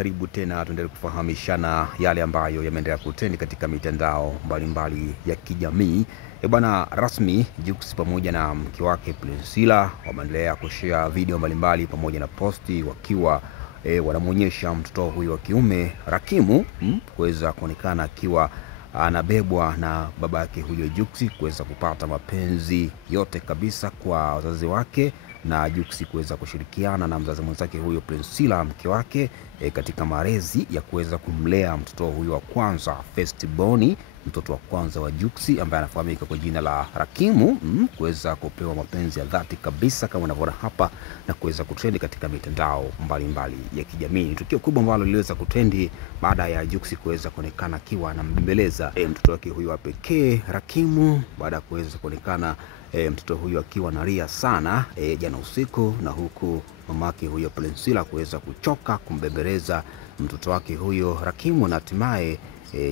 karibu tena tuendelee kufahamishana yale ambayo yameendelea kutrend katika mitandao mbalimbali ya kijamii. Bwana rasmi Jux pamoja na mke wake Priscilla wameendelea kushare video mbalimbali pamoja na posti wakiwa wanamuonyesha mtoto huyu wa kiume Rakimu kuweza kuonekana akiwa anabebwa na babake huyo Jux kuweza kupata mapenzi yote kabisa kwa wazazi wake, na Jux kuweza kushirikiana na mzazi mwenzake huyo Priscilla mke wake katika malezi ya kuweza kumlea mtoto huyo wa kwanza, first born, mtoto wa kwanza wa Jux ambaye anafahamika kwa jina la Rakimu, kuweza kupewa mapenzi ya dhati kabisa kama unavyoona hapa na kuweza kutrend katika mitandao mbalimbali ya kijamii. Tukio kubwa ambalo liliweza kutrend baada ya Jux kuweza kuonekana akiwa anambembeleza mtoto wake huyo wa pekee Rakimu, baada ya kuweza kuonekana mtoto huyo akiwa analia sana jana usiku, na huku mamake huyo Priscilla kuweza kuchoka kumbembeleza mtoto wake huyo Rakimu, na hatimaye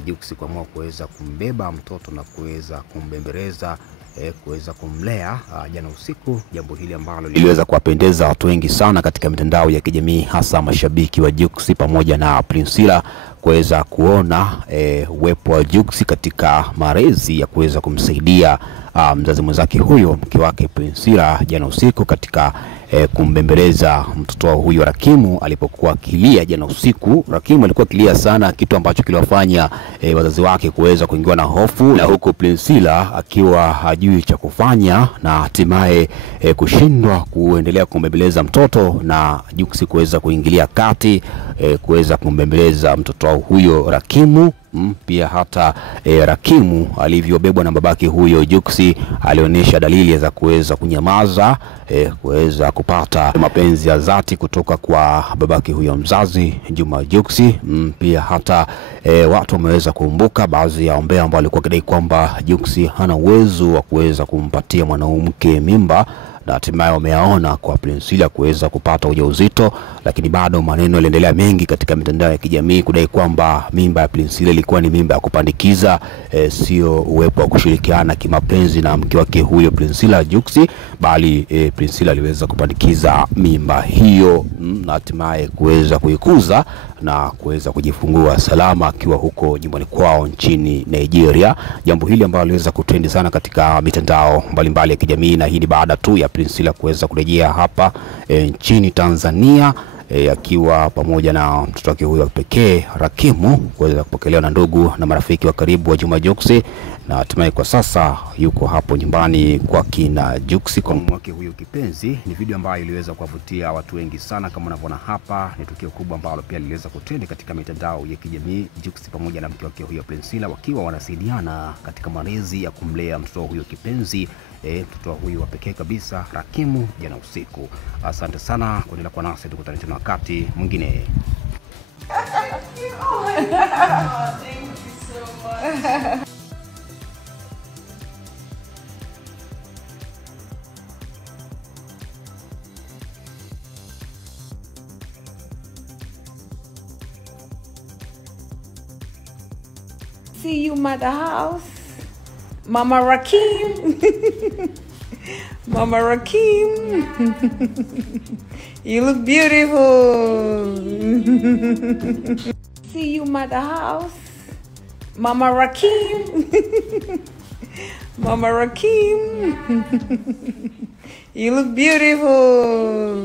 Jux kuamua kuweza kumbeba mtoto na kuweza kumbembeleza kuweza kumlea jana usiku, jambo hili ambalo liliweza kuwapendeza watu wengi sana katika mitandao ya kijamii, hasa mashabiki wa Jux pamoja na Priscilla kuweza kuona uwepo wa Jux katika malezi ya kuweza kumsaidia mzazi mwenzake huyo mke wake Priscilla jana usiku katika kumbembeleza mtoto huyo Rakimu alipokuwa kilia jana usiku. Rakimu alikuwa kilia sana, kitu ambacho kiliwafanya wazazi wake kuweza kuingiwa na hofu, na huko Priscilla akiwa hajui cha kufanya na hatimaye kushindwa kuendelea kumbembeleza mtoto, na Jux kuweza kuingilia kati kuweza kumbembeleza mtoto huyo Rakimu. Pia hata Rakimu alivyobebwa na babake huyo Jux alionyesha dalili za kuweza kunyamaza, kuweza kupata mapenzi ya dhati kutoka kwa babake huyo mzazi Juma Jux. Pia hata watu wameweza kukumbuka baadhi ya ombea ambao walikuwa kidai kwamba Jux hana uwezo wa kuweza kumpatia mwanamke mimba, na hatimaye wameaona kwa Priscilla kuweza kupata ujauzito, lakini bado maneno yaliendelea mengi katika mitandao ya kijamii kudai kwamba mimba ya Priscilla ilikuwa ni mimba ya kupandikiza, sio uwepo wa kushirikiana kimapenzi na mke wake huyo Priscilla Jux, bali Priscilla aliweza kupandikiza mimba hiyo na hatimaye kuweza kuikuza na kuweza kujifungua salama akiwa huko nyumbani kwao nchini Nigeria. Jambo hili ambalo liweza kutrend sana katika mitandao mbalimbali ya kijamii, na hii ni baada tu ya Priscilla kuweza kurejea hapa nchini Tanzania akiwa pamoja na mtoto wake huyo pekee Rakimu, kuweza kupokelewa na ndugu na marafiki wa karibu wa Juma Jux, na hatimaye kwa sasa yuko hapo nyumbani kwa kina Jux kwa mwake huyo kipenzi. Ni video ambayo iliweza kuwavutia watu wengi sana kama unavyoona hapa. Ni tukio kubwa ambalo pia liliweza kutrend katika mitandao ya kijamii, Jux pamoja na mke wake huyo Priscilla wakiwa wanasaidiana katika malezi ya kumlea mtoto huyo kipenzi, mtoto huyu wa pekee kabisa Rakimu jana usiku. Asante sana kuendelea kwa nasi, tukutane tena wakati mwingine. Thank you so much. See you at the house, Mama Rakim. Mama Rakim. You look beautiful. See you at the house, Mama Rakim. Mama Rakim. You look beautiful.